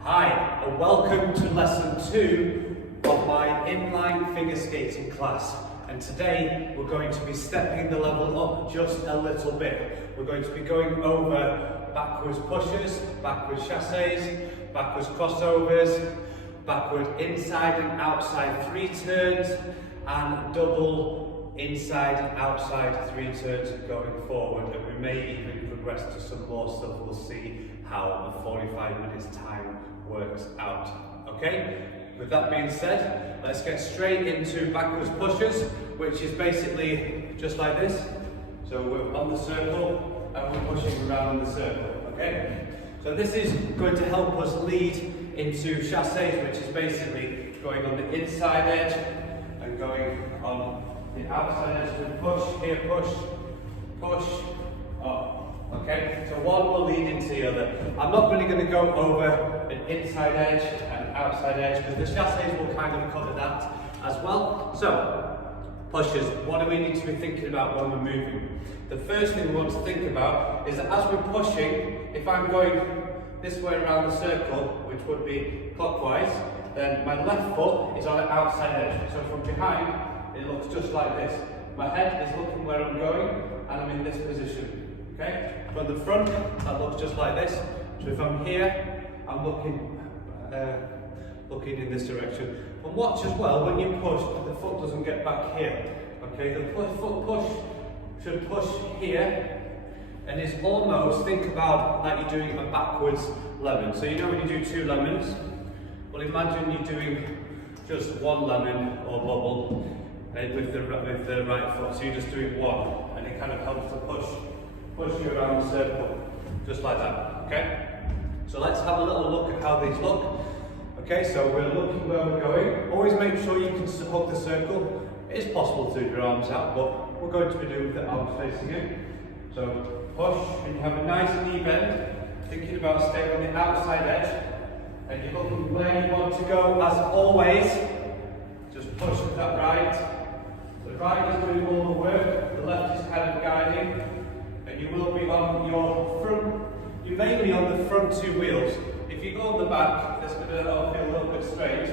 Hi, and welcome to lesson 2 of my inline figure skating class. And today we're going to be stepping the level up just a little bit. We're going to be going over backwards pushes, backwards chasses, backwards crossovers, backward inside and outside 3 turns, and double inside and outside 3 turns going forward. And we may even progress to some more stuff. We'll see how the 45 minutes time works out. Okay, with that being said, let's get straight into backwards pushes, which is basically just like this. So we're on the circle and we're pushing around the circle. Okay, so this is going to help us lead into chasses, which is basically going on the inside edge and going on the outside edge. So push here, push up. Okay, so one will lead into the other. I'm not really going to go over an inside edge and outside edge because the chassis will kind of cover that as well. So, pushes, what do we need to be thinking about when we're moving? The first thing we want to think about is that as we're pushing, if I'm going this way around the circle, which would be clockwise, then my left foot is on the outside edge. So from behind, it looks just like this. My head is looking where I'm going and I'm in this position. Okay, from the front, that looks just like this. So if I'm here, I'm looking in this direction. And watch as well, when you push, the foot doesn't get back here. Okay, the foot push should push here, and it's almost, think about like you're doing a backwards lemon. So you know when you do 2 lemons? Well, imagine you're doing just 1 lemon or bubble with the right foot. So you're just doing 1, and it kind of helps to push you around the circle, just like that, okay? So let's have a little look at how these look. Okay, so we're looking where we're going. Always make sure you can hug the circle. It is possible to do your arms out, but we're going to be doing with the arms facing in. So push, and you have a nice knee bend, thinking about staying on the outside edge, and you're looking where you want to go. As always, just push with that right. The right is doing all the work, the left is kind of guiding. And you will be on your front, you may be on the front 2 wheels. If you go on the back, this could feel a little bit strange.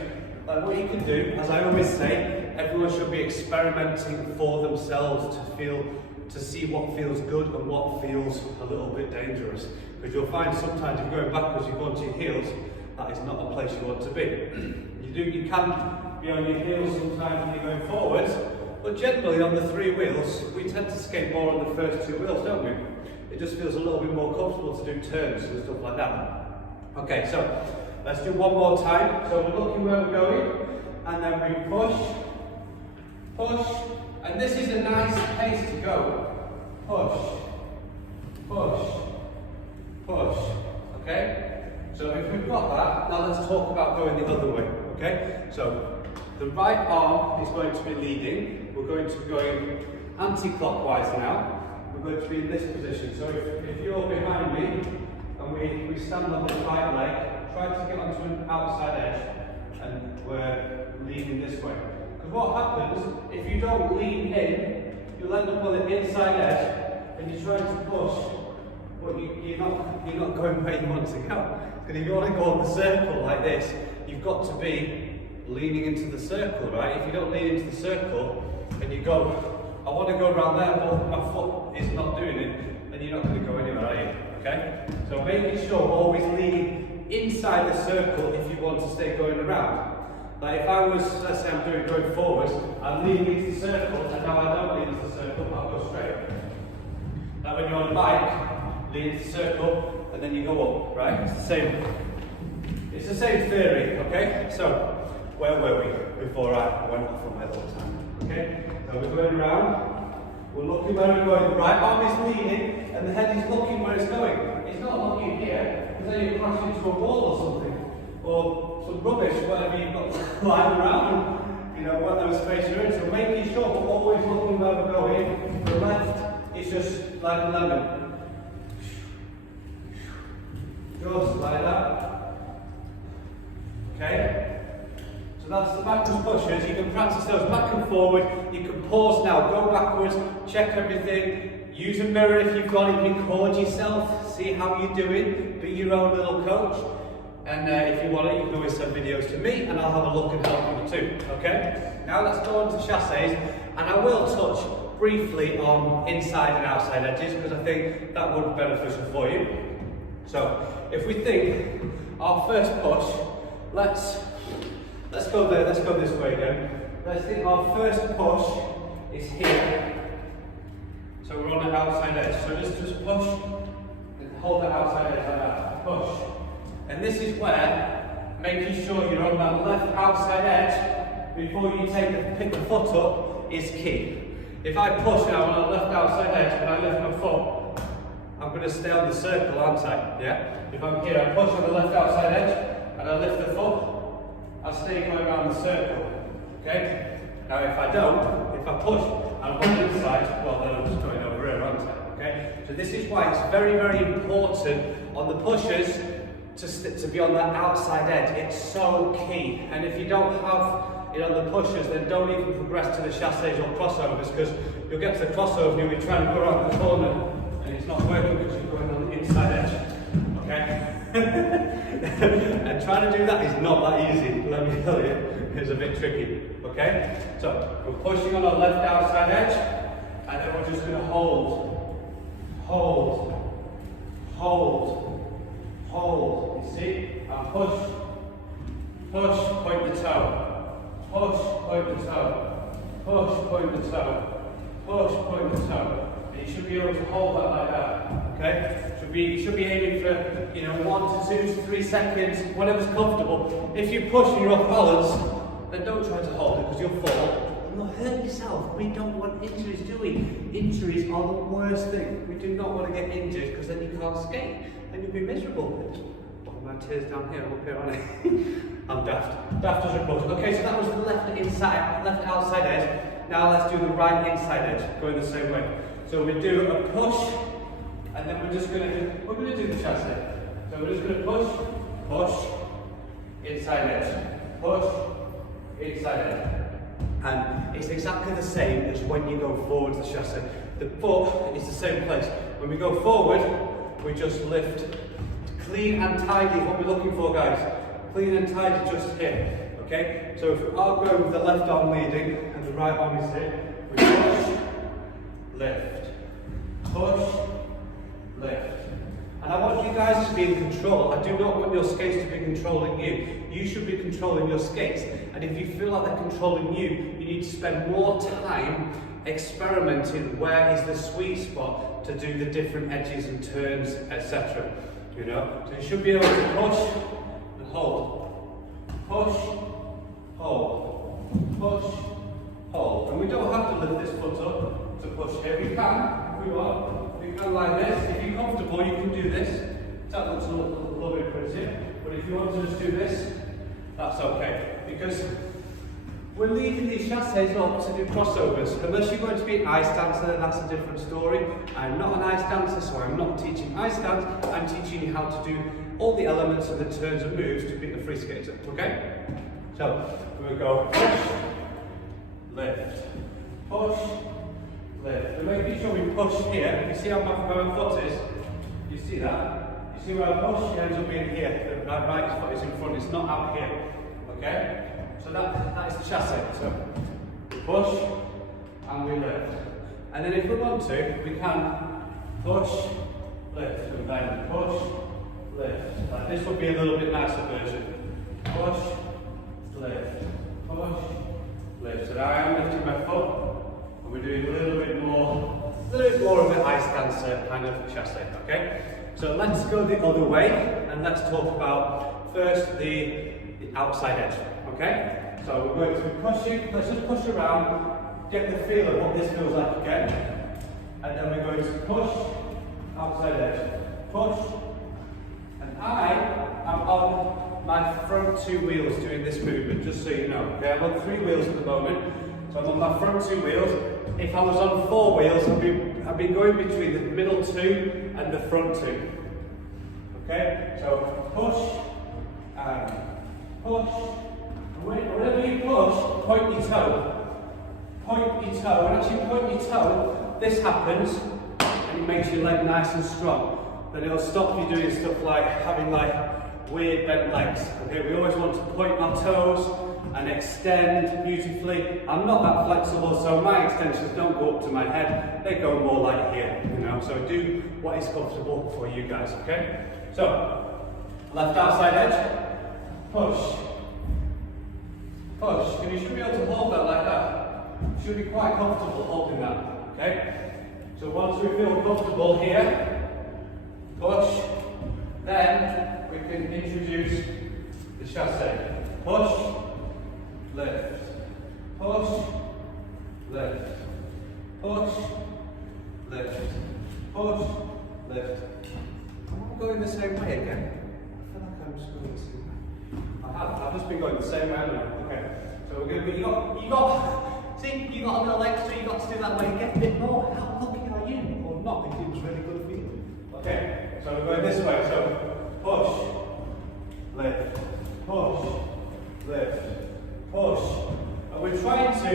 Like what you can do, as I always say, everyone should be experimenting for themselves to see what feels good and what feels a little bit dangerous. Because you'll find sometimes if you're going backwards, you go onto your heels, that is not a place you want to be. You can be on your heels sometimes when you're going forwards. But generally on the 3 wheels, we tend to skate more on the first 2 wheels, don't we? It just feels a little bit more comfortable to do turns and stuff like that. Okay, so let's do one more time. So we're looking where we're going, and then we push, and this is a nice pace to go. Push, okay? So if we've got that, now let's talk about going the other way, okay? So the right arm is going to be leading. We're going to be going anti-clockwise now. We're going to be in this position. So if you're behind me and we stand on the right leg, try to get onto an outside edge and we're leaning this way. Because what happens, if you don't lean in, you'll end up on the inside edge and you're trying to push, but you're not going where you want to go. Because if you want to go on the circle like this, you've got to be leaning into the circle, right? If you don't lean into the circle and you go, I want to go around there, but my foot is not doing it, then you're not going to go anywhere, are you? Okay? So making sure always lean inside the circle if you want to stay going around. Like if I was, let's say I'm going forwards, I'm leaning into the circle and now I don't lean into the circle, I'll go straight. Like when you're on a bike, lean into the circle and then you go up, right? It's the same theory, okay? So where were we before I went off on my little time? Okay, so we're going around, we're looking where we're going, the right arm is leaning and the head is looking where it's going. It's not looking here, because then you crash into a wall or something, or some rubbish, whatever you've got lying around, you know, whatever space you're in. So making sure we're always looking where we're going. The left is just like a lemon. Just like that. Okay? So that's the backwards pushes. You can practice those back and forward. You can pause now, go backwards, check everything. Use a mirror if you've got it, record yourself, see how you're doing, be your own little coach. And if you want it, you can always send videos to me and I'll have a look and help you too, okay? Now let's go on to chassis, and I will touch briefly on inside and outside edges because I think that would be beneficial for you. So, if we think our first push, let's go there, let's go this way again. Let's think our first push is here. So we're on the outside edge. So just push and hold the outside edge like that. Push. And this is where making sure you're on that left outside edge before you pick the foot up is key. If I push now on the left outside edge and I lift my foot, I'm going to stay on the circle, aren't I? Yeah? If I'm here, I push on the left outside edge and I lift the foot, I'll stay going around the circle. Okay? Now if I don't, if I push and I'm on the inside, well then I'm just going over here, aren't I? Okay? So this is why it's very, very important on the pushes to be on that outside edge. It's so key. And if you don't have it on the pushes, then don't even progress to the chassis or crossovers, because you'll get to the crossover and you'll be trying to go around the corner and it's not working because you're going on the inside edge. Okay? And trying to do that is not that easy, let me tell you. It's a bit tricky. Okay? So we're pushing on our left outside edge, and then we're just going to hold, hold, hold, hold. You see? And push, push, point the toe. Push, point the toe. Push, point the toe. Push, point the toe. And you should be able to hold that like that. Okay? You should be aiming for 1 to 2 to 3 seconds, whatever's comfortable. If you push and you're off balance, then don't try to hold it because you'll fall. You'll hurt yourself. We don't want injuries, do we? Injuries are the worst thing. We do not want to get injured because then you can't skate and you'll be miserable. Oh, my tears down here, I'm up here, aren't I? I'm daft. Daft as a push. Okay, so that was the left outside edge. Now let's do the right inside edge, going the same way. So we do a push, and then we're gonna do the chassis. So we're just gonna push, push, inside edge, push, inside edge. And it's exactly the same as when you go forward to the chassis. The foot is the same place. When we go forward, we just lift. Clean and tidy is what we're looking for, guys. Clean and tidy just here. Okay? So if we are going with the left arm leading and the right arm is here, we push, lift, push, lift. And I want you guys to be in control. I do not want your skates to be controlling you. You should be controlling your skates. And if you feel like they're controlling you, you need to spend more time experimenting where is the sweet spot to do the different edges and turns, etc. So you should be able to push and hold. Push, hold. Push, hold. And we don't have to lift this foot up to push here. We can, if we want. We can like this. If you're comfortable, you can do this. That looks a little bit pretty. But if you want to just do this, that's okay. Because we're leading these chassis up to do crossovers. Unless you're going to be an ice dancer, that's a different story. I'm not an ice dancer, so I'm not teaching ice dance. I'm teaching you how to do all the elements of the turns and moves to beat the free skater. Okay? So, we'll go push, lift, push, lift. We're making sure we push here. You see how where my foot is? You see that? You see where I push? It ends up being here. The right foot is in front, it's not out here. Okay? So that is the chassis. So we push and we lift. And then if we want to, we can push, lift, and then push, lift. Like this would be a little bit nicer version. Push, lift, push, lift. So now I am lifting my foot, and we're doing a little bit more of an ice dancer kind of chassis. Okay? So let's go the other way, and let's talk about first the outside edge. Okay? So we're going to be pushing, let's just push around, get the feel of what this feels like again. And then we're going to push, outside edge, push. And I am on my front 2 wheels doing this movement, just so you know. Okay, I'm on 3 wheels at the moment. So I'm on my front 2 wheels. If I was on 4 wheels, I'd be going between the middle 2 and the front 2. Okay, so push and push. Whenever you push, point your toe. Point your toe. And as you point your toe, this happens and it makes your leg nice and strong. Then it'll stop you doing stuff like having like weird bent legs. Okay, we always want to point our toes and extend beautifully. I'm not that flexible, so my extensions don't go up to my head, they go more like here, you know, so do what is comfortable for you guys, okay? So, left outside edge, push, push, and you should be able to hold that like that. You should be quite comfortable holding that, okay? So once we feel comfortable here, push, then we can introduce the chassé. Push, lift, push, lift, push, lift, push, lift. Am I going the same way again? I feel like I'm just going the same way. I've just been going the same way, haven't I? Okay. So we're going to be, you got a little extra, you got to do that way, get a bit more. How lucky are you? Or not, if it was really good for you. Okay, so we're going this way, so push, lift, push, lift, push. And we're trying to,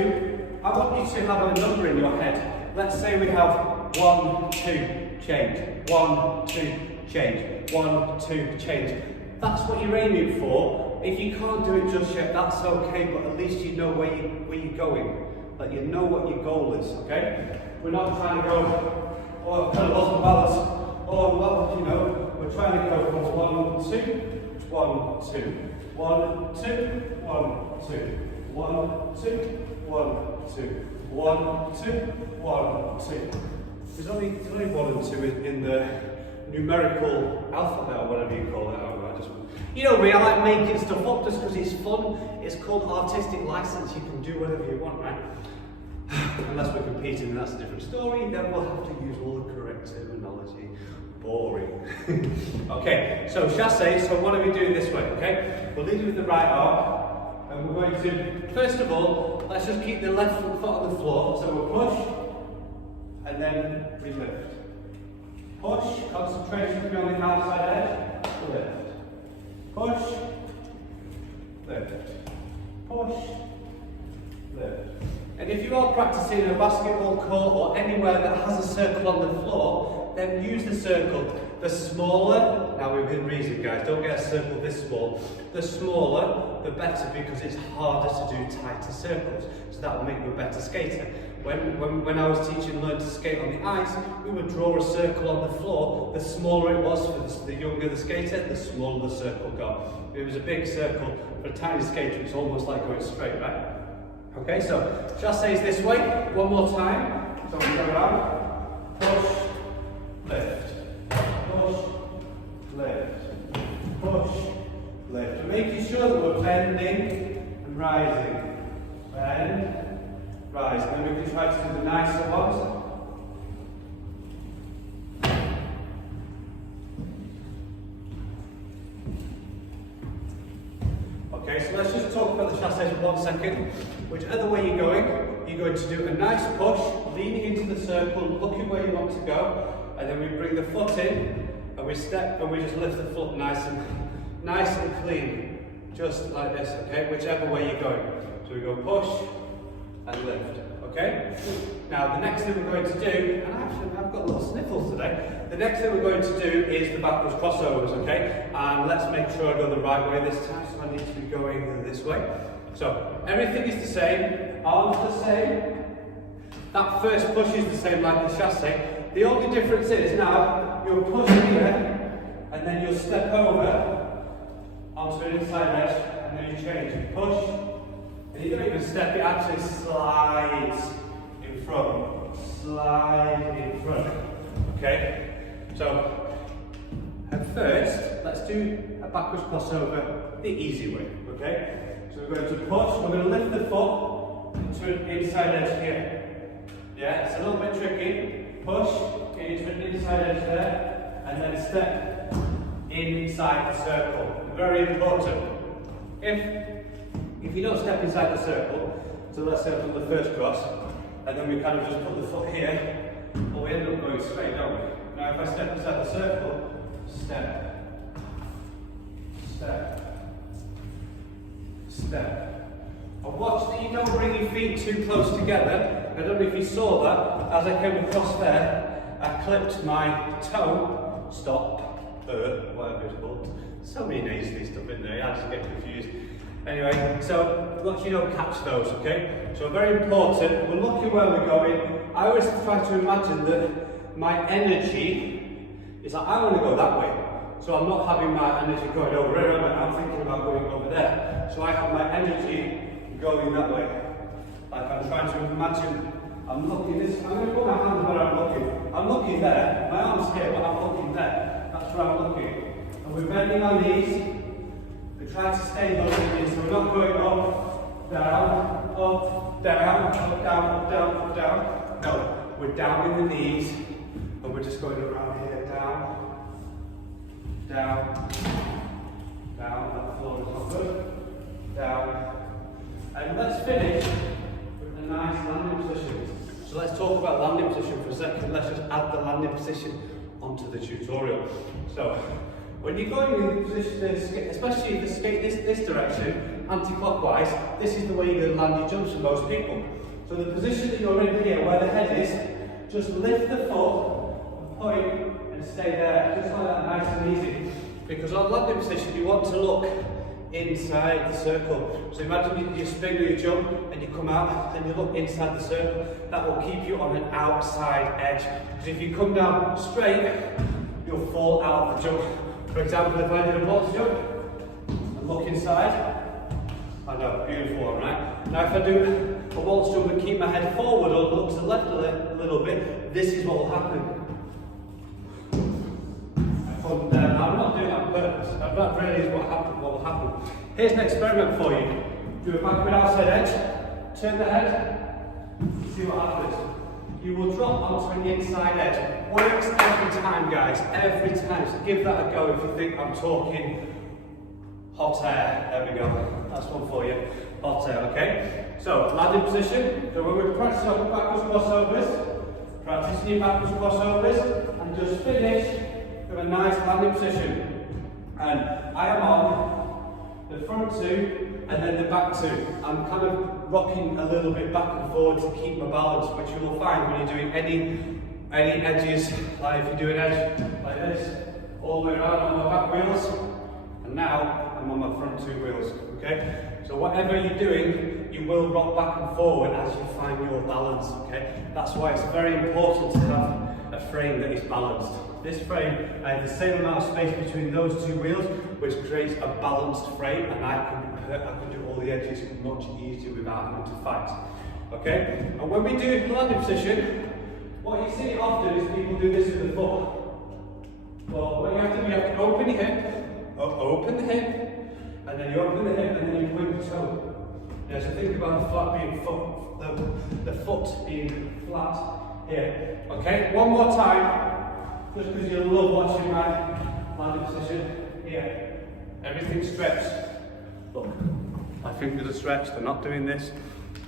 I want you to have a number in your head. Let's say we have 1, 2, change, 1, 2, change, 1, 2, change. That's what you're aiming for. If you can't do it just yet, that's okay, but at least you know where you're going. Like you know what your goal is, okay? We're not trying to go, oh, I've kind of lost my balance. Oh, well, you know, we're trying to go from 1, 2, 1, 2, 1, 2, 1, 2, 1, 2, 1, 2, 1, 2, 1, 2. There's only 1 and 2 in the numerical alphabet or whatever you call it. You know me, I like making stuff up just because it's fun. It's called artistic license. You can do whatever you want, right? Unless we're competing, and that's a different story. Then we'll have to use all the correct terminology. Boring. Okay, so chassé. So what are we doing this way? Okay, we'll lead with the right arm, and we're going to. First of all, let's just keep the left foot on the floor. So we'll push, and then we lift. Push. Concentration to be on the outside edge. Lift. Push, lift, push, lift. And if you are practicing in a basketball court or anywhere that has a circle on the floor, then use the circle. The smaller, now within reason guys, don't get a circle this small. The smaller, the better, because it's harder to do tighter circles. So that will make you a better skater. When I was teaching Learn to Skate on the ice, we would draw a circle on the floor. The smaller it was for the younger the skater, the smaller the circle got. If it was a big circle for a tiny skater, it's almost like going straight, right? Okay, so chassé is this way. One more time. So we go around. Push, lift, push, lift, push, lift. We're making sure that we're bending and rising. Bend. Rise, and then we can try to do the nicer ones. Okay, so let's just talk about the chassés for 1 second. Whichever way you're going to do a nice push, leaning into the circle, looking where you want to go, and then we bring the foot in, and we step, and we just lift the foot nice and clean, just like this. Okay, whichever way you're going. So we go push and lift, okay? Now the next thing we're going to do, and actually I've got little sniffles today, the next thing we're going to do is the backwards crossovers, okay? And let's make sure I go the right way this time, so I need to be going this way. So everything is the same, arms the same, that first push is the same like the chassé. The only difference is now you'll push here, and then you'll step over onto an inside edge, and then you change, push, and you don't even step, it actually slides in front. Slide in front. Okay? So, at first, let's do a backwards crossover the easy way. Okay? So we're going to push, we're going to lift the foot into an inside edge here. Yeah? It's a little bit tricky. Push, get into an inside edge there, and then step inside the circle. Very important. If you don't step inside the circle, so let's say I've done the first cross, and then we kind of just put the foot here, well, we end up going straight, don't we? Now if I step inside the circle, step, step, step. And watch that you don't bring your feet too close together. I don't know if you saw that, as I came across there, I clipped my toe, stop, whatever it's called, So many names for these stuff in there, I just get confused. Anyway, so once you know, catch those, okay? So very important, we're looking where we're going. I always try to imagine that my energy is like, I want to go that way. So I'm not having my energy going over here, I'm thinking about going over there. So I have my energy going that way. Like I'm trying to imagine, I'm looking this, I'm going to put my hand where I'm looking. I'm looking there, my arm's here, but I'm looking there. That's where I'm looking. And we're bending our knees. We try to stay those knees, so we're not going up, down, up, down, up, down, up, down, up, down. No, we're down in the knees, and we're just going around here, down, down, down, that floor is not good, down. And let's finish with a nice landing position. So let's talk about landing position for a second. Let's just add the landing position onto the tutorial. So, when you're going in the position, especially if the skate this direction, anti-clockwise, this is the way you're going to land your jumps for most people. So the position that you're in here, where the head is, just lift the foot, and point, and stay there, just like that, nice and easy. Because on landing position, you want to look inside the circle. So imagine you spin or you jump, and you come out, and you look inside the circle. That will keep you on an outside edge. Because if you come down straight, you'll fall out of the jump. For example, if I did a vault jump and look inside, I know, beautiful, right? Now if I do a waltz jump and keep my head forward or look to the left a little bit, this is what will happen. I'm not doing that on purpose. That really is what will happen. Here's an experiment for you. Do a backward outside edge, turn the head, see what happens. You will drop onto an inside edge. Works every time, guys, every time. So give that a go if you think I'm talking hot air. There we go. That's one for you. Hot air, okay? So, landing position. So when we're practicing our backwards crossovers, practicing your backwards crossovers, and just finish with a nice landing position. And I am on the front two and then the back two. I'm kind of rocking a little bit back and forward to keep my balance, which you will find when you're doing any edges, like if you do an edge like this, all the way around on my back wheels, and now I'm on my front two wheels, okay? So whatever you're doing, you will rock back and forward as you find your balance, okay? That's why it's very important to have a frame that is balanced. This frame, I have the same amount of space between those two wheels, which creates a balanced frame, and I can do all the edges much easier without having to fight. Okay? And when we do landing position, what you see often is people do this with the foot. Well, what you have to do, you have to open your hip, open the hip, and then you open the hip, and then you point the toe. Yeah, so think about the flat being the foot being flat here. Okay? One more time. Just because you love watching my landing position. Here. Everything's stretched. Look, my fingers are stretched, they're not doing this.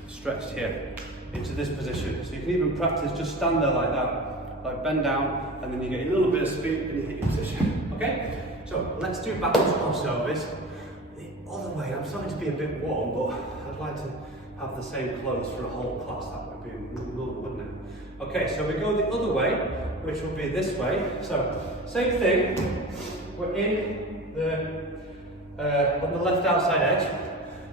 Stretched here, into this position. So you can even practice, just stand there like that. Like bend down, and then you get a little bit of speed and you hit your position. Okay? So let's do backwards crossovers. The other way, I'm starting to be a bit warm, but I'd like to have the same clothes for a whole class. That would be normal, wouldn't it? Okay, so we go the other way, which will be this way. So, same thing, we're in on the left outside edge.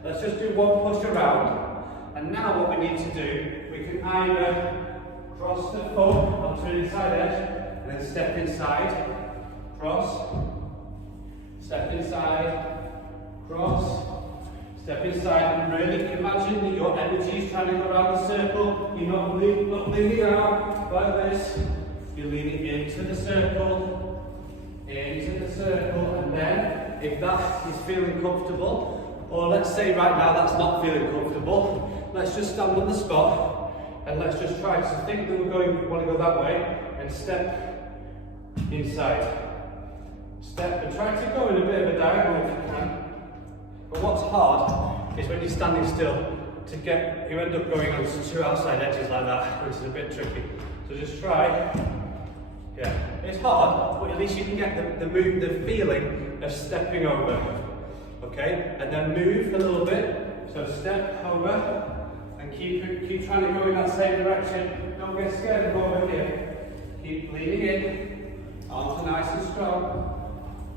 Let's just do one push around. And now what we need to do, we can either cross the foot onto an inside edge, and then step inside, cross, step inside, cross, step inside, and really imagine that your energy is trying to go around the circle. You're not leaning out like this. You're leaning into the circle, and then if that is feeling comfortable, or let's say right now that's not feeling comfortable, let's just stand on the spot and let's just try to think that we want to go that way and step inside. Step and try to go in a bit of a diagonal if you can. But what's hard is when you're standing still, you end up going on two outside edges like that, which is a bit tricky. So just try. Yeah, it's hard, but at least you can get the feeling of stepping over. Okay, and then move a little bit. So step over and keep trying to go in that same direction. Don't get scared and go over here. Keep leaning in, arms are nice and strong,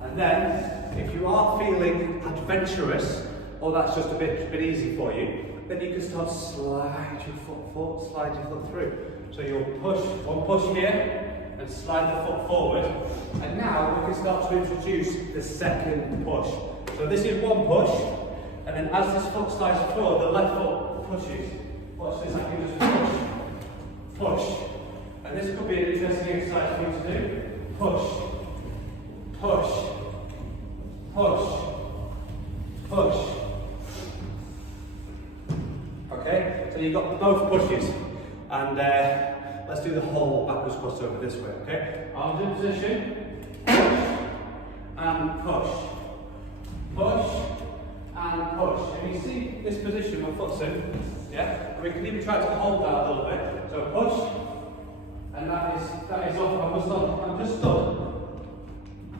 and then if you are feeling adventurous, or that's just a bit easy for you, then you can start slide your foot forward, slide your foot through. So you'll push, one push here, and slide the foot forward. And now we can start to introduce the second push. So this is one push, and then as this foot slides forward, the left foot pushes. Watch this, I can just push. And this could be an interesting exercise for you to do. Push, push, push, push. Okay, so you've got both pushes. And let's do the whole backwards crossover this way, okay? Arms in position, push, and push. Push, and push. And you see this position, my foot's in, yeah? And we can even try to hold that a little bit. So push, and that is off. I'm just stood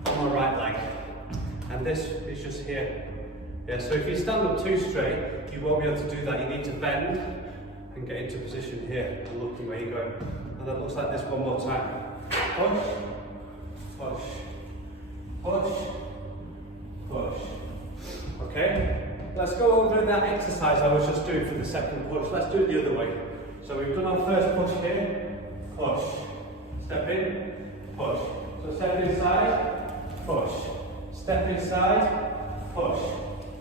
on my right leg. And this is just here. Yeah, so if you stand up too straight, you won't be able to do that. You need to bend and get into position here and looking where you're going. And that looks like this one more time. Push, push, push, push. Okay? Let's go over that exercise I was just doing for the second push. Let's do it the other way. So we've done our first push here. Push. Step in, push. So step inside, push. Step inside, push.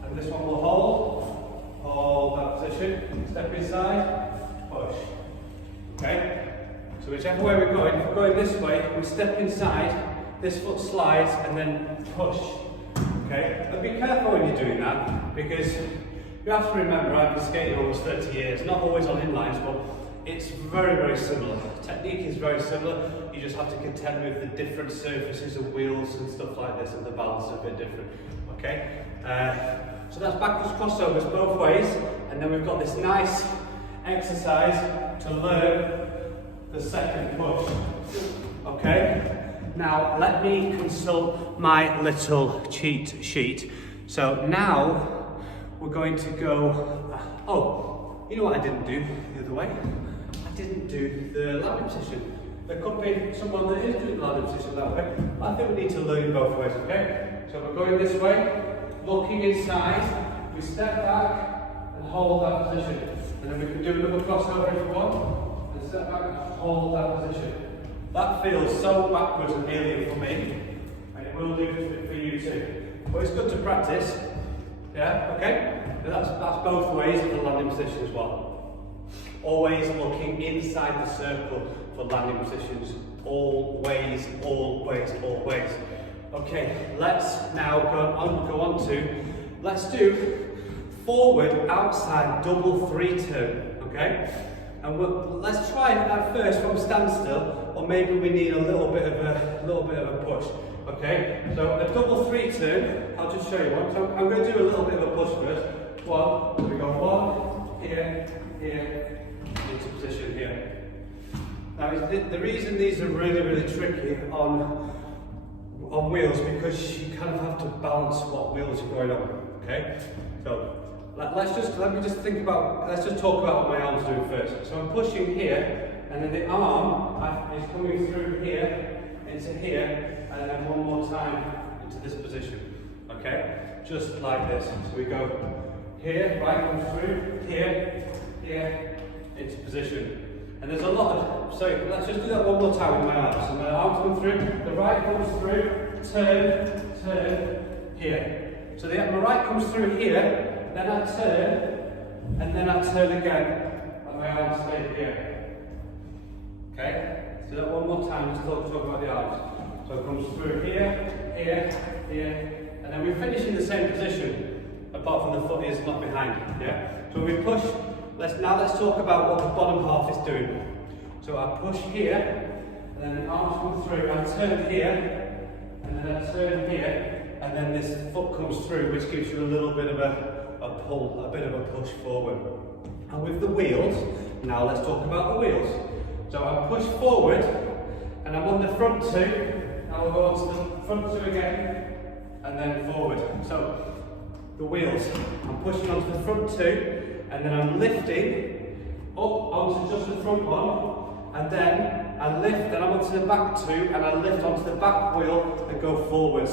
And this one will hold that position. Step inside, push. Okay? So whichever way we're going, if we're going this way, we step inside, this foot slides, and then push. Okay? But be careful when you're doing that, because you have to remember, I've been skating almost 30 years, not always on inlines, but it's very, very similar. The technique is very similar. You just have to contend with the different surfaces of wheels and stuff like this, and the balance is a bit different. Okay? So that's backwards crossovers both ways, and then we've got this nice exercise to learn the second push. Okay? Now let me consult my little cheat sheet. So now we're going to go, oh, you know what I didn't do the other way? I didn't do the landing position. There could be someone that is doing the landing position that way. I think we need to learn both ways, okay? So we're going this way, looking inside, we step back and hold that position. And then we can do another crossover if we want, and step back and hold that position. That feels so backwards and alien for me, and it will do for you too. But it's good to practice, yeah, okay? But that's both ways of the landing position as well. Always looking inside the circle for landing positions. Always, always, always. Okay, let's now go on to, let's do forward outside double 3-turn, okay? And let's try it at first from standstill, or maybe we need a little bit of a push. Okay, so a double 3-turn. I'll just show you one. So I'm going to do a little bit of a push first. One. So we go one here, here, into position here. Now the reason these are really, really tricky on wheels, because you kind of have to balance what wheels you're going on. Okay, so. Let's just talk about what my arm's doing first. So I'm pushing here, and then the arm is coming through here, into here, and then one more time into this position. Okay? Just like this. So we go here, right comes through, here, here, into position. And there's a lot of, so let's just do that one more time with my arms. So my arms come through, the right comes through, turn, here. So my right comes through here, then I turn, and then I turn again, and my arms stay here. Okay? So that one more time, let's talk about the arms. So it comes through here, here, here, and then we finish in the same position, apart from the foot is not behind, yeah? So we push, let's talk about what the bottom half is doing. So I push here, and then the arms come through, I turn here, and then I turn here, and then this foot comes through, which gives you a little bit of a pull, a bit of a push forward. And with the wheels, now let's talk about the wheels. So I push forward, and I'm on the front two, now we'll go on to the front two again, and then forward. So the wheels, I'm pushing onto the front two, and then I'm lifting up onto just the front one, and then I lift, and I'm onto the back two, and I lift onto the back wheel and go forwards.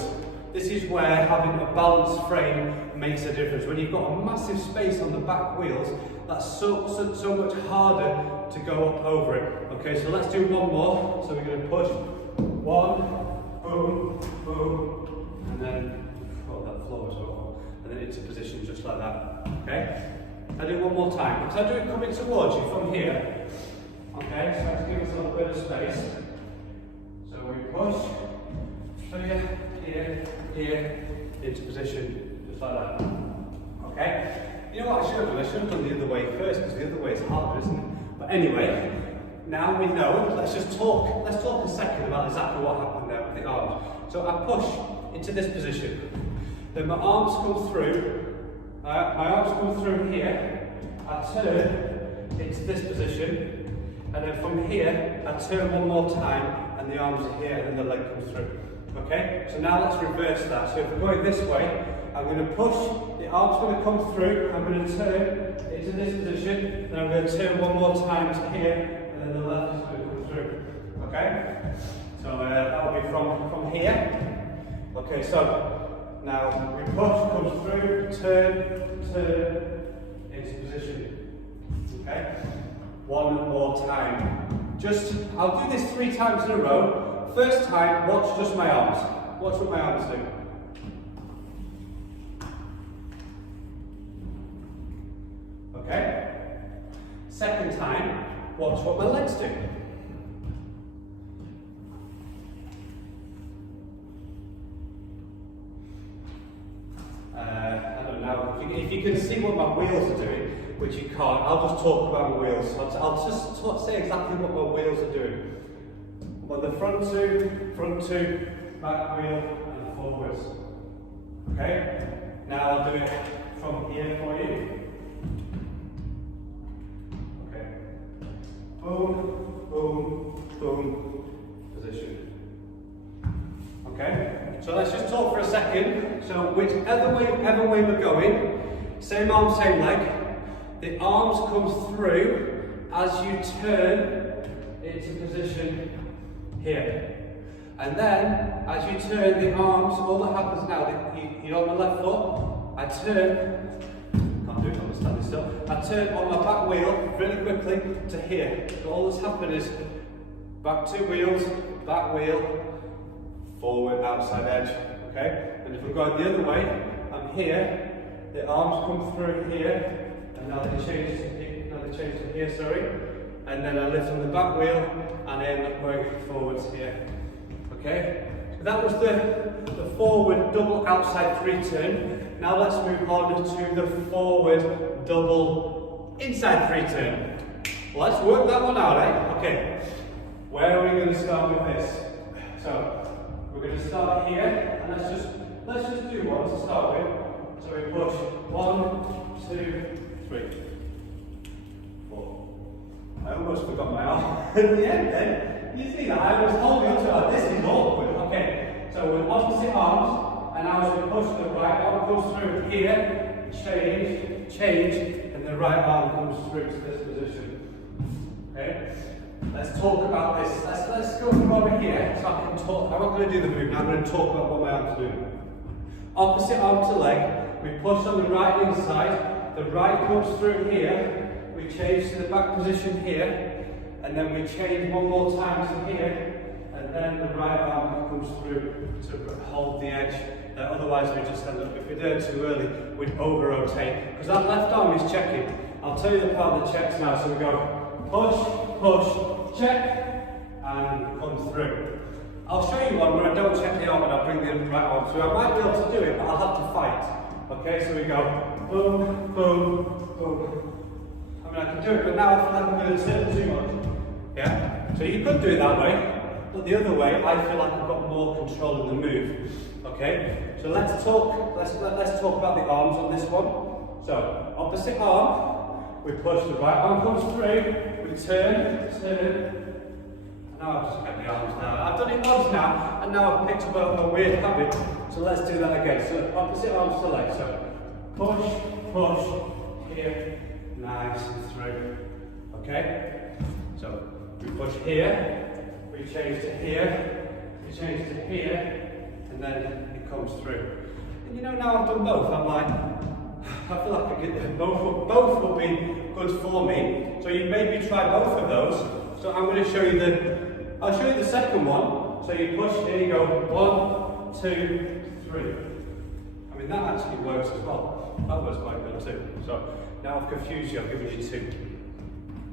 This is where having a balanced frame makes a difference. When you've got a massive space on the back wheels, that's so much harder to go up over it. Okay, so let's do one more. So we're going to push 1, boom, boom, and then that floor as well, and then into position just like that. Okay, I'll do it one more time. Because I do it coming towards you from here. Okay, so let's give us a little bit of space. So we push here, into position, just like that. Okay? You know what I should have done? I should have done the other way first, because the other way is harder, isn't it? But anyway, now we know, let's talk a second about exactly what happened there with the arms. So I push into this position, then my arms come through, here, I turn into this position, and then from here, I turn one more time, and the arms are here, and then the leg comes through. Okay, so now let's reverse that. So if we're going this way, I'm going to push, the arm's going to come through, I'm going to turn into this position, then I'm going to turn one more time to here, and then the left is going to come through. Okay, so that will be from here. Okay, so now we push, comes through, turn, into position. Okay, one more time. I'll do this 3 times in a row. First time, watch just my arms. Watch what my arms do. Okay? Second time, watch what my legs do. I don't know, if you can see what my wheels are doing, which you can't, I'll just talk about my wheels. I'll just say exactly what my wheels are doing. Well, the front two, back wheel, and forwards. Okay? Now I'll do it from here for you. Okay. Boom, boom, boom, position. Okay? So let's just talk for a second. So whichever way we're going, same arm, same leg, the arms come through as you turn into position here. And then, as you turn the arms, all that happens now, you're on the left foot, I turn, can't do it, I'm standing still, I turn on my back wheel really quickly to here. So all that's happened is back 2 wheels, back wheel, forward, outside edge, okay? And if we're going the other way, I'm here, the arms come through here, and now they change to here, sorry. And then I lift on the back wheel and end up going forwards here. Okay? So that was the forward double outside 3 turn. Now let's move on to the forward double inside 3 turn. Well, let's work that one out, eh? Okay. Where are we going to start with this? So we're going to start here, and let's just do one to start with. So we push 1, 2, 3. I almost forgot my arm at the end then. You see that? I was holding onto it. This is awkward. Okay, so with opposite arms, and now as we push, the right arm comes through here, change, and the right arm comes through to this position. Okay, let's talk about this. Let's go from over here so I can talk. I'm not going to do the movement, I'm going to talk about what my arms do. Opposite arm to leg, we push on the right inside, the right comes through here. We change to the back position here, and then we change one more time to here, and then the right arm comes through to hold the edge. Otherwise we just end up, if we do it too early, we'd over-rotate. Because that left arm is checking. I'll tell you the part that checks now. So we go push, check, and come through. I'll show you one where I don't check the arm and I bring the right arm through. I might be able to do it, but I'll have to fight. Okay, so we go boom, boom, boom. I can do it, but now I feel like I'm going to turn too much. Yeah? So you could do it that way, but the other way, I feel like I've got more control in the move. Okay? So let's talk about the arms on this one. So, opposite arm, we push, the right arm comes through, we turn, and now I've just kept the arms now. I've done it once now, and now I've picked up a weird habit. So let's do that again. So opposite arms to leg. So push, here, nice and through. Okay? So we push here, we change to here, we change to here, and then it it comes through. And you know, now I've done both, I'm like, I feel like I could, both will be good for me. So you maybe try both of those. So I'm going to show you I'll show you the second one. So you push, here you go, 1, 2, 3. I mean, that actually works as well. That works quite good too. So now I've confused you, I've given you 2.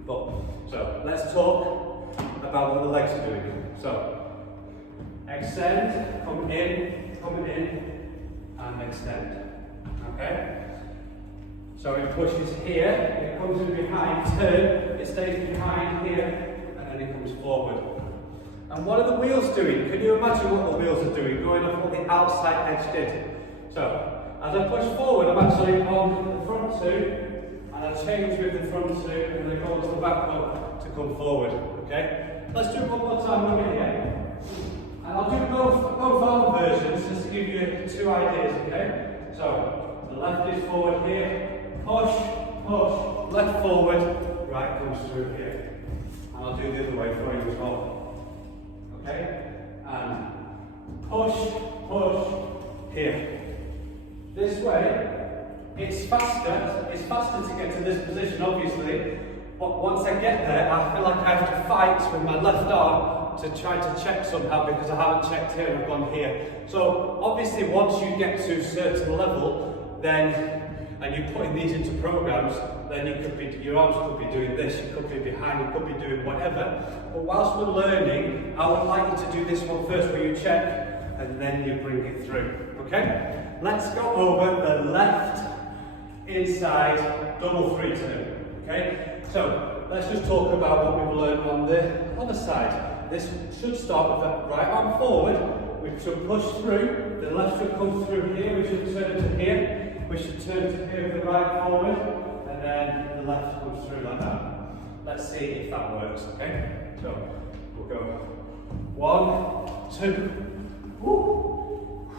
So let's talk about what the legs are doing. So extend, come in, and extend. Okay? So it pushes here, it comes in behind, turn, it stays behind here, and then it comes forward. And what are the wheels doing? Can you imagine what the wheels are doing, going off what the outside edge did? So, as I push forward, I'm actually on the front 2, and I change with the front 2, and then go to the back one to come forward. Okay? Let's do it one more time over here. And I'll do both arm versions just to give you 2 ideas, okay? So, the left is forward here, push, push, left forward, right comes through here. And I'll do the other way for you as well. Okay? And push, push, here. This way, it's faster to get to this position, obviously, but once I get there, I feel like I have to fight with my left arm to try to check somehow because I haven't checked here and I've gone here. So obviously once you get to a certain level, then, and you put in these into programs, then your arms could be doing this, you could be behind, you could be doing whatever. But whilst we're learning, I would like you to do this one first where you check and then you bring it through, okay? Let's go over the left inside double 3 turn, okay? So let's just talk about what we've learned on the other side. This should start with the right arm forward, we should push through, the left should come through here, we should turn to here, we should turn to here with the right forward, and then the left comes through like that. Let's see if that works, okay? So we'll go 1, 2, woo.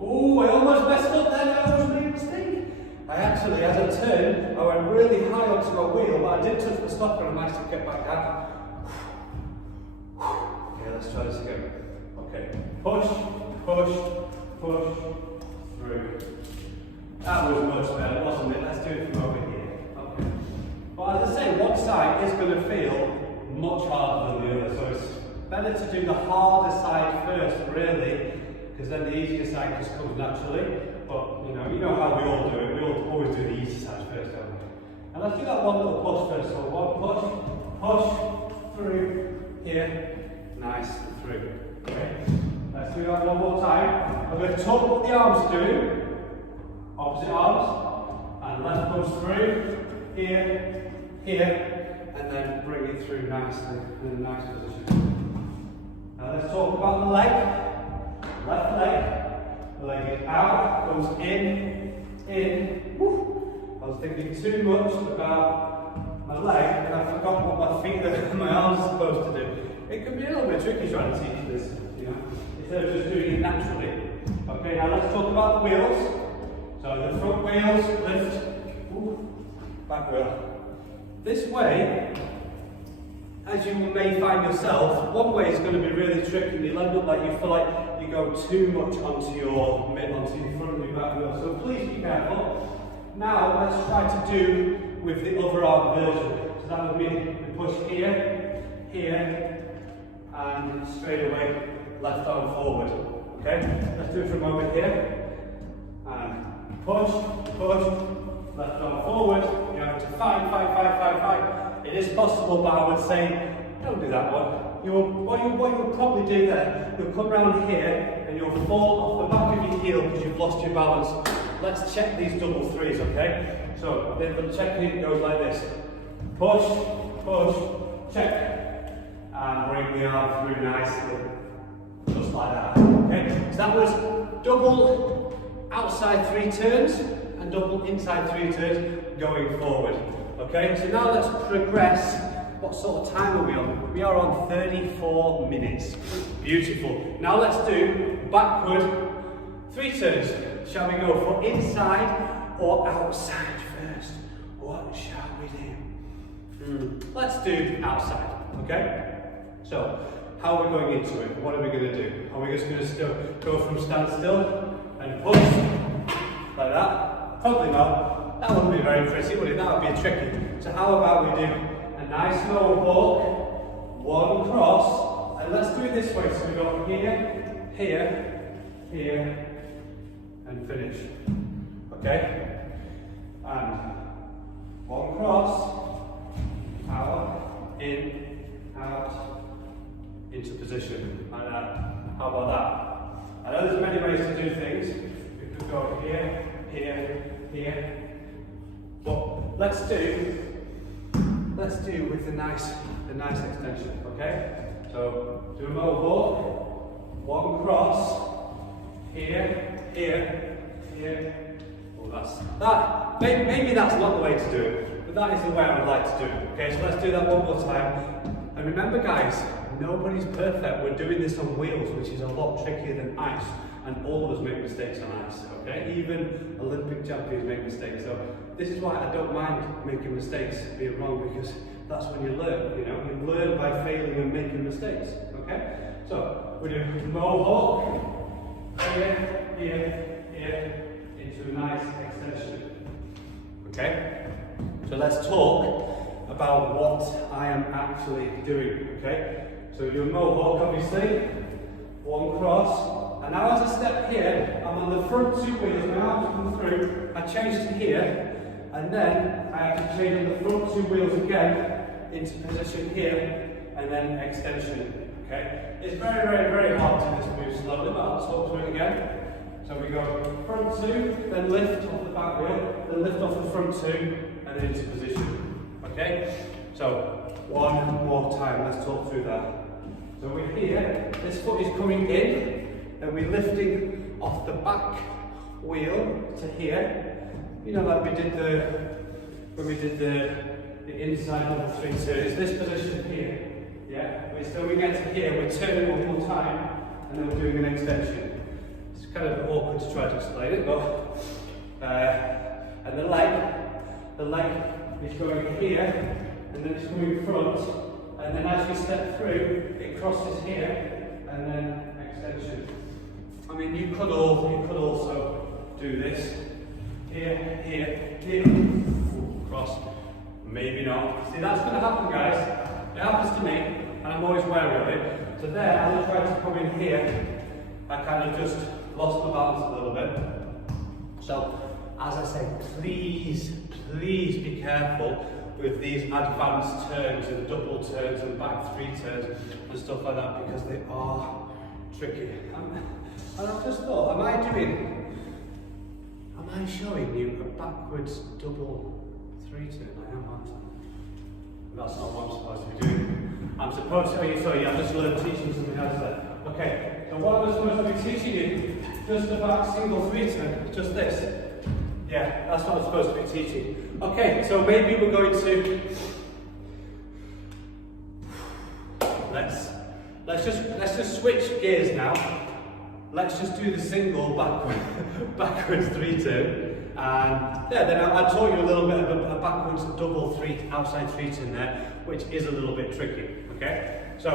Oh, I almost messed up then, I almost made a mistake. I actually, as I turned, I went really high onto my wheel, but I did touch the stopper and I managed to get back down. Okay, let's try this again. Okay, push, push, push, through. That was much better, wasn't it? Let's do it from over here. Okay. But as I say, one side is going to feel much harder than the other, so it's better to do the harder side first, really, because then the easier side just comes naturally. But you know how we all do it. We all always do the easy side first, don't we? And let's do that one little push first. So 1 push, through, here, nice, through. Okay. Let's do that one more time. I'm going to talk what the arms are doing. Opposite arms, and left comes through, here, here, and then bring it through nicely in a nice position. Now let's talk about the leg. Left leg. The leg is out, goes in, woo. I was thinking too much about my leg and I forgot what my feet and my arms are supposed to do. It can be a little bit tricky trying to teach this, instead of just doing it naturally. Okay, now let's talk about the wheels. So the front wheels, lift, back wheel. This way, as you may find yourself, one way is going to be really tricky. You'll end up like you feel like you go too much onto your front of your back wheel. So please be careful. Now let's try to do with the other arm version. So that would mean we push here, here, and straight away left arm forward. Okay? Let's do it from over here. And push, push, left arm forward. You have to fight. It is possible, but I would say, don't do that one. What you'll probably do there, you'll come round here and you'll fall off the back of your heel because you've lost your balance. Let's check these double 3s, okay? So the technique goes like this. Push, push, check. And bring the arm through nicely. Just like that, okay? So that was double outside 3 turns and double inside 3 turns going forward. Okay, so now let's progress. What sort of time are we on? We are on 34 minutes. Beautiful. Now let's do backward 3 turns. Shall we go for inside or outside first? What shall we do? Let's do outside, okay? So, how are we going into it? What are we going to do? Are we just going to go from standstill and push like that? Probably not. That wouldn't be very pretty, would it? That would be tricky. So how about we do a nice mohawk, one cross, and let's do it this way. So we go here, here, here, and finish. Okay? And one cross, out, in, out, into position, like that. How about that? I know there's many ways to do things. We could go here, here, here. But let's do with the nice extension, okay? So do a mohawk, one cross, here, here, here. Oh, that. Maybe that's not the way to do it, but that is the way I would like to do it. Okay, so let's do that one more time. And remember, guys, nobody's perfect. We're doing this on wheels, which is a lot trickier than ice. And all of us make mistakes on ice, okay? Even Olympic champions make mistakes. So this is why I don't mind making mistakes, being wrong, because that's when you learn, you know? You learn by failing and making mistakes, okay? So we do mohawk, here, here, here, into a nice extension, okay? So let's talk about what I am actually doing, okay? So we do a mohawk, obviously, one cross. And now as I step here, I'm on the front two wheels, my arms come through, I change to here, and then I have to change on the front two wheels again into position here, and then extension, okay? It's very, very, very hard to do this move slowly, but I'll talk through it again. So we go front two, then lift off the back wheel, then lift off the front two, and then into position, okay? So one more time, let's talk through that. So we're here, this foot is coming in, then we're lifting off the back wheel to here. You know, like when we did the inside level 3 turns, this position here. Yeah, so we get to here, we're turning one more time, and then we're doing an extension. It's kind of awkward to try to explain it, but and the leg is going here, and then it's coming front, and then as you step through, it crosses here, and then extension. I mean, you could also do this here, here, here, cross. Maybe not. See, that's going to happen, guys. It happens to me, and I'm always wary of it. So there, as I tried to come in here, I kind of just lost my balance a little bit. So, as I say, please be careful with these advanced turns and double turns and back 3 turns and stuff like that, because they are tricky. And I've just thought, am I showing you a backwards double 3 turn? I am, aren't I? That's not what I'm supposed to be doing. I'm supposed to, I've just learned teaching something else there. Okay, so what am I supposed to be teaching you? Just a back single 3 turn, just this. Yeah, that's what I'm supposed to be teaching. Okay, so maybe we're going to, let's just switch gears now. Let's just do the single backwards 3 turn. And yeah, then I taught you a little bit of a backwards double 3 outside 3 turn there, which is a little bit tricky. Okay, so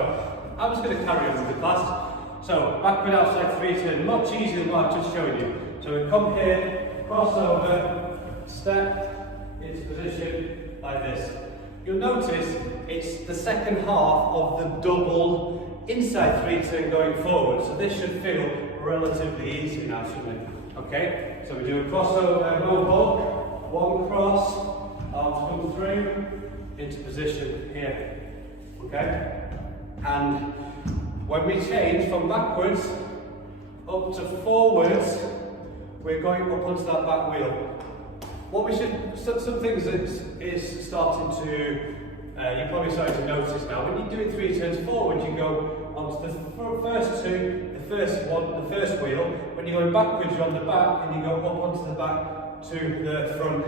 I'm just going to carry on with the class. So backward outside 3 turn, much easier than what I've just shown you. So we come here, cross over, step into position like this. You'll notice it's the second half of the double inside 3 turn going forward. So this should feel relatively easy now, shouldn't it? Okay, so we do a crossover, mohawk, one cross, arms come through, into position here. Okay? And when we change from backwards up to forwards, we're going up onto that back wheel. What we should, some things is starting to, you're probably starting to notice now, when you're doing 3 turns forward, you go onto the first 2, the first wheel. When you're going backwards, you're on the back, and you go up onto the back to the front,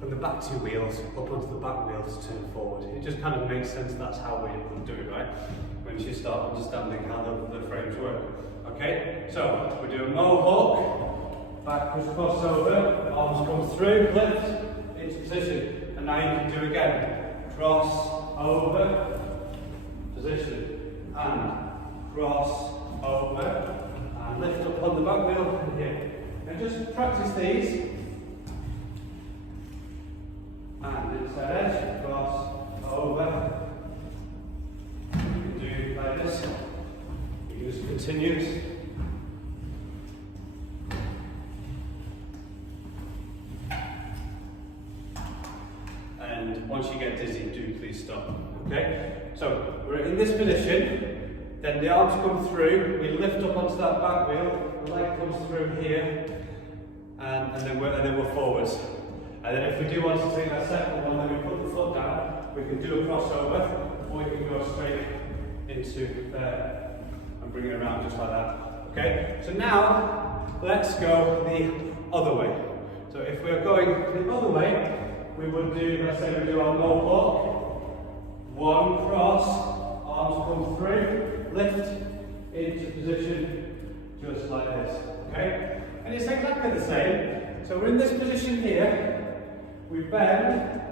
from the back 2 wheels, up onto the back wheels to turn forward. It just kind of makes sense that's how we do it, right? Once you start understanding how the frames work. Okay, so we do a mohawk, backwards crossover, arms come through, lift, into position. And now you can do again, cross, over, position. and cross, over, and lift up on the back wheel and here. And just practice these. And inside edge, cross, over. You can do like this. You can just continue. And once you get dizzy, do please stop. Okay? So we're in this position, then the arms come through, we lift up onto that back wheel, the leg comes through here, and then we're forwards. And then if we do want to take that second one, then we put the foot down, we can do a crossover, or we can go straight into there and bring it around just like that. Okay? So now, let's go the other way. So if we're going the other way, we would do, let's say we do our mohawk, one cross, arms come through, lift into position just like this, okay? And it's exactly the same. So we're in this position here, we bend,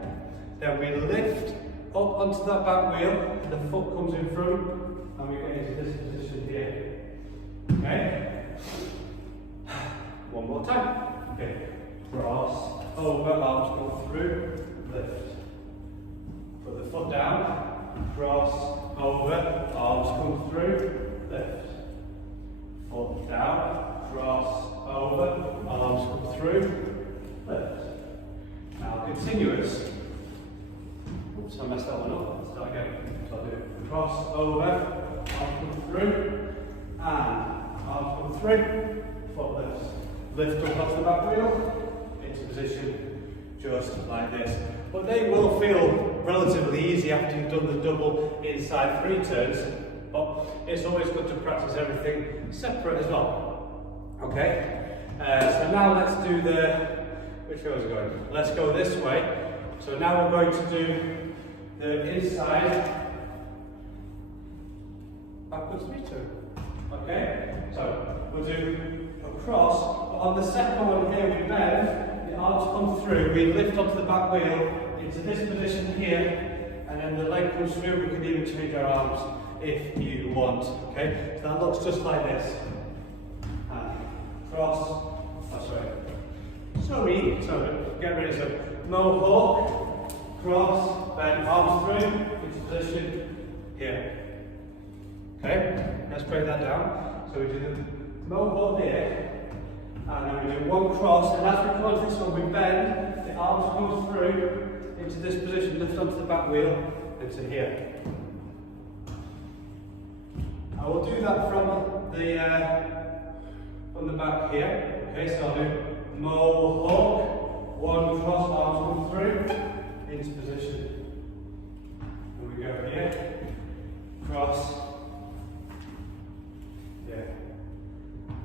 then we lift up onto that back wheel, the foot comes in front, and we get into this position here, okay? One more time, okay? Cross, over, arms go through, lift. Put the foot down, cross, over, arms come through, lift. Foot down, cross, over, arms come through, lift. Now continuous. Oops, I messed that one up. Let's start again. So I'll do it. Cross, over, arms come through, and arms come through, foot lifts. Lift up off the back wheel, into position just like this. But they will feel relatively easy after you've done the double inside 3 turns, but it's always good to practice everything separate as well. Okay? So now let's do which way was it going? Let's go this way. So now we're going to do the inside backwards 3 turn. Okay? So we'll do a cross, but on the second one here we bend, the arms come through, we lift onto the back wheel into this position here, and then the leg comes through. We can even change our arms if you want. Okay, so that looks just like this. And cross, sorry, get ready. So mohawk, cross, bend, arms through, into position here. Okay, let's break that down. So we do the mohawk here. And then we do one cross, and as we cross this one, we bend, the arms come through into this position, lift onto the back wheel, into here. I will do that from the back here. Okay, so I'll do mohawk, one cross, arms come through, into position. And we go here, cross, here,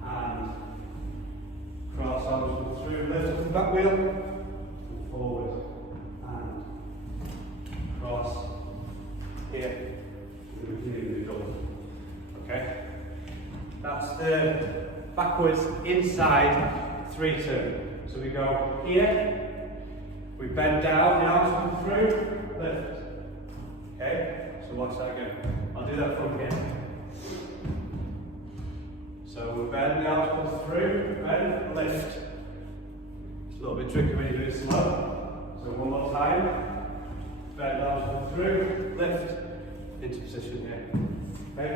and cross, arms come through, lift up the back wheel, and forward, and cross, here, and we can do double. Okay? That's the backwards inside 3 turn. So we go here, we bend down, the arms come through, lift. Okay? So watch that again. I'll do that from here. So we bend, the arms come through, bend, lift. It's a little bit tricky when you do it slow. So one more time. Bend, arms come through, lift, into position here. Okay?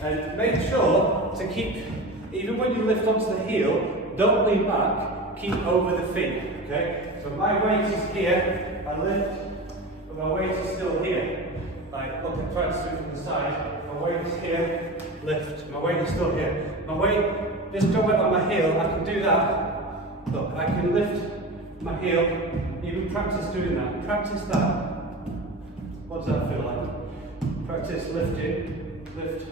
And make sure to keep, even when you lift onto the heel, don't lean back, keep over the feet. Okay? So my weight is here, I lift, but my weight is still here. Like, look at trying to do it from the side. My weight is here, lift. My weight is still here. My weight, this joint on my heel, I can do that. Look, I can lift my heel, even practice doing that. Practice that. What does that feel like? Practice lifting, lift,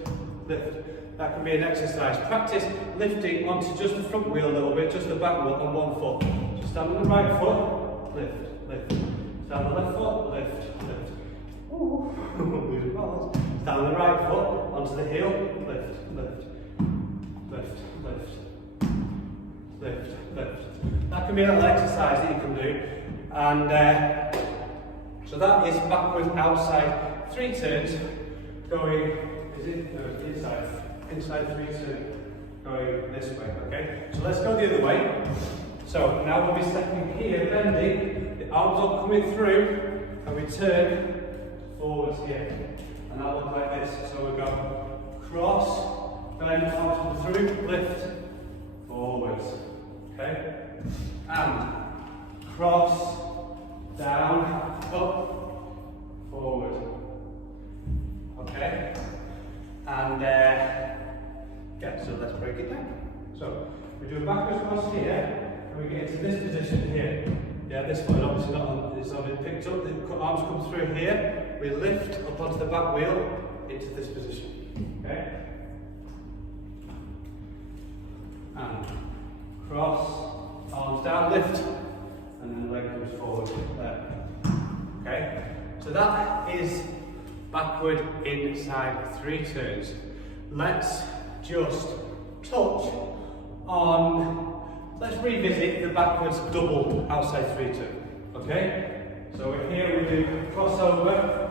lift. That can be an exercise. Practice lifting onto just the front wheel a little bit, just the back wheel on one foot. So stand on the right foot, lift, lift. Stand on the left foot, lift, lift. Ooh, losing balance. Stand on the right foot, onto the heel, lift, lift, lift, lift, lift, lift. That can be a little exercise that you can do. And so that is backwards outside 3 turns, going is it? No, it's inside. Inside 3 turn, going this way, okay? So let's go the other way. So now we'll be stepping here, bending, the arms all coming through, and we turn forwards here. And that'll look like this. So we go cross, bend, arms come through, lift, forwards, okay? And cross, down, up, forward, okay? And yeah, so let's break it down. So we do a backwards cross here, and we get into this position here. Yeah, this one obviously it's not been picked up. The arms come through here. We lift up onto the back wheel into this position. Okay. And cross, arms down, lift, and then the leg comes forward there. Okay. So that is backward inside 3 turns. Let's just touch on, let's revisit the backwards double outside 3 turn. Okay? So we're here, we do crossover,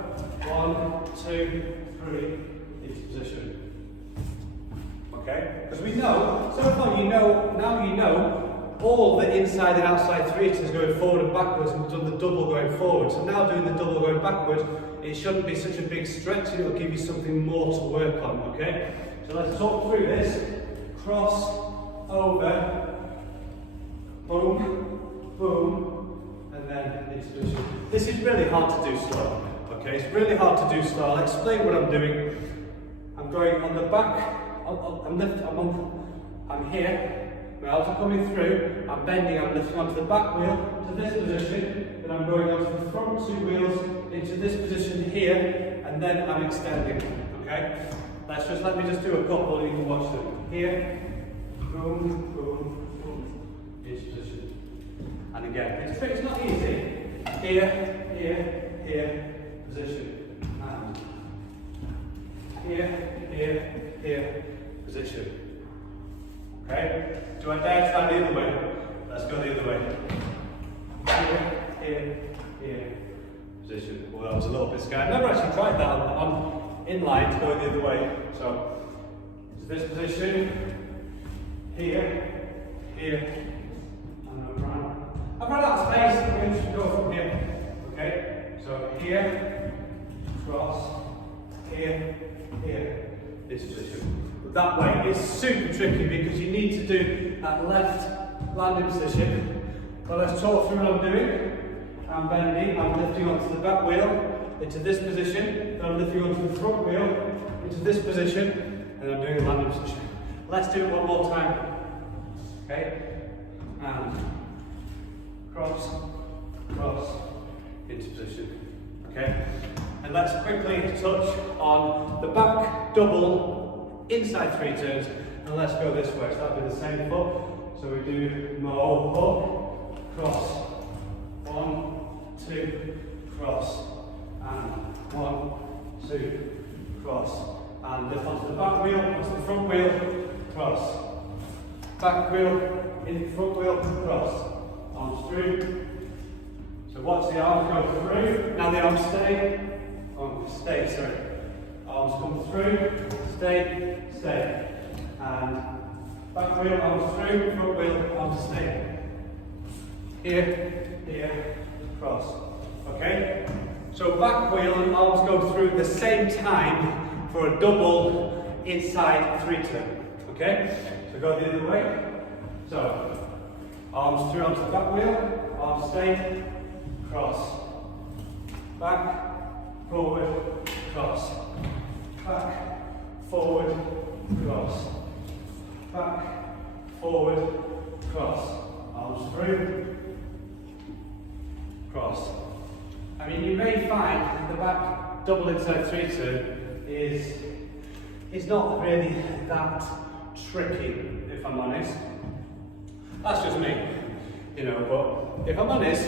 1, 2, 3, each position. Okay? Because we know, so far now you know all the inside and outside 3 turns going forward and backwards, and we've done the double going forward. So now doing the double going backwards, it shouldn't be such a big stretch, it'll give you something more to work on, okay? So let's talk through this. Cross, over, boom, boom, and then into position. This is really hard to do slow, okay? It's really hard to do slow. I'll explain what I'm doing. I'm going on the back, I'm here, my arms are coming through, I'm bending, I'm lifting onto the back wheel to this position, then I'm going onto the front 2 wheels into this position here, and then I'm extending, okay? Let me just do a couple and you can watch them. Here, boom, boom, boom, each position. And again, it's not easy. Here, here, here, position. And here, position. Okay? Do I dare to try the other way? Let's go the other way. Here, position. Well, that was a little bit scary. I've never actually tried that on inline to go the other way. So, it's this position, here, and I'm around. I've run out of space, I'm going to go from here. Okay? So, here, cross, here, this position. But that way is super tricky because you need to do that left landing position. But let's talk through what I'm doing. I'm bending, I'm lifting onto the back wheel into this position, then I'm lifting onto the front wheel into this position, and I'm doing a landing position. Let's do it one more time. Okay? And cross, into position. Okay? And let's quickly touch on the back double inside 3 turns, and let's go this way. So that'll be the same foot. So we do mo, hook, cross, 1, 2, cross, and 1, 2, cross, and lift onto the back wheel, onto the front wheel, cross, back wheel, in front wheel, cross, arms through. So watch the arms go through, now the arms stay, arms come through, stay, and back wheel, arms through, front wheel, arms stay. Here, cross. Okay? So back wheel and arms go through at the same time for a double inside 3 turn. Okay? So go the other way. So arms through onto the back wheel, arms stay, cross. Back, forward, cross. Back, forward, cross. Back, forward, cross. Arms through, cross. I mean, you may find the back double inside 3 turn is not really that tricky, if I'm honest. That's just me, you know, but if I'm honest,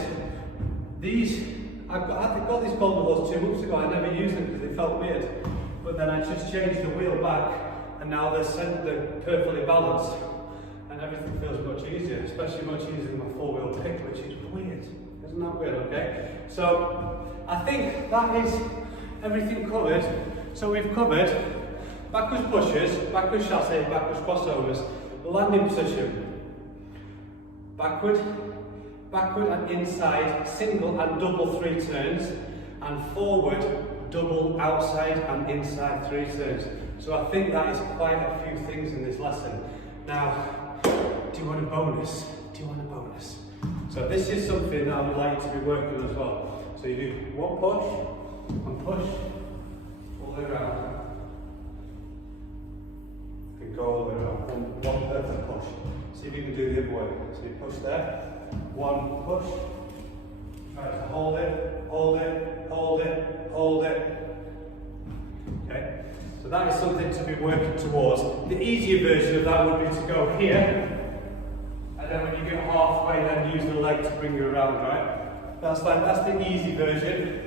I got these golden balls 2 months ago. I never used them because they felt weird. But then I just changed the wheel back, and now they're perfectly balanced. And everything feels much easier, especially much easier than my 4-wheel pick, which is weird. Isn't that weird, okay? So, I think that is everything covered. So we've covered backwards pushes, backwards chassé, backwards crossovers, landing position, backward, backward and inside, single and double 3 turns, and forward, double outside and inside 3 turns. So I think that is quite a few things in this lesson. Now, do you want a bonus? Do you want a bonus? So this is something that I would like you to be working on as well. So you do one push and push all the way around. You can go all the way around. One perfect push. See if you can do the other way. So you push there, one push. Try to hold it, hold it, hold it, hold it. Okay. So that is something to be working towards. The easier version of that would be to go here, and then when you get halfway, then use the leg to bring you around, right? That's the easy version.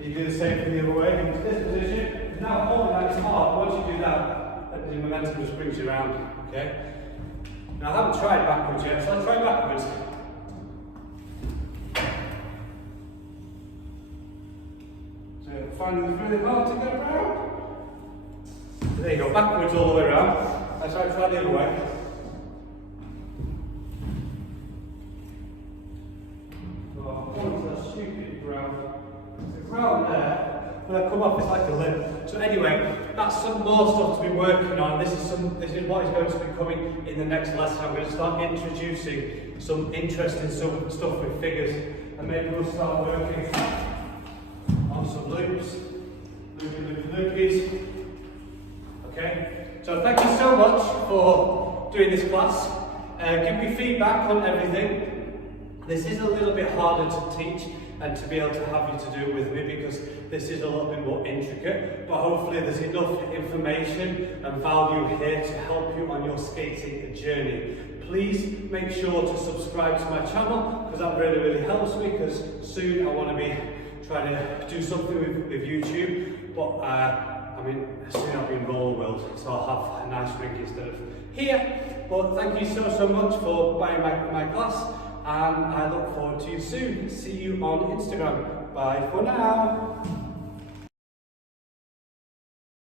You do the same thing the other way. Into this position. Now holding that is hard. Once you do that, the momentum just brings you around. Okay. Now I haven't tried backwards yet, so I'll try backwards. So finding it really hard to get around. There you go, backwards all the way around. Let's try the other way. Oh, onto that stupid ground. The ground there, when I come off, it's like a lip. So anyway, that's some more stuff to be working on. This is what is going to be coming in the next lesson. I'm going to start introducing some interesting stuff with figures, and maybe we'll start working on some loops, loopies. Okay, so thank you so much for doing this class. Give me feedback on everything. This is a little bit harder to teach and to be able to have you to do with me because this is a little bit more intricate, but hopefully there's enough information and value here to help you on your skating journey. Please make sure to subscribe to my channel because that really helps me, because soon I want to be trying to do something with YouTube, but I mean, soon I'll be in roller world, so I'll have a nice rink instead of here. But thank you so much for buying my class, and I look forward to you soon. See you on Instagram. Bye for now.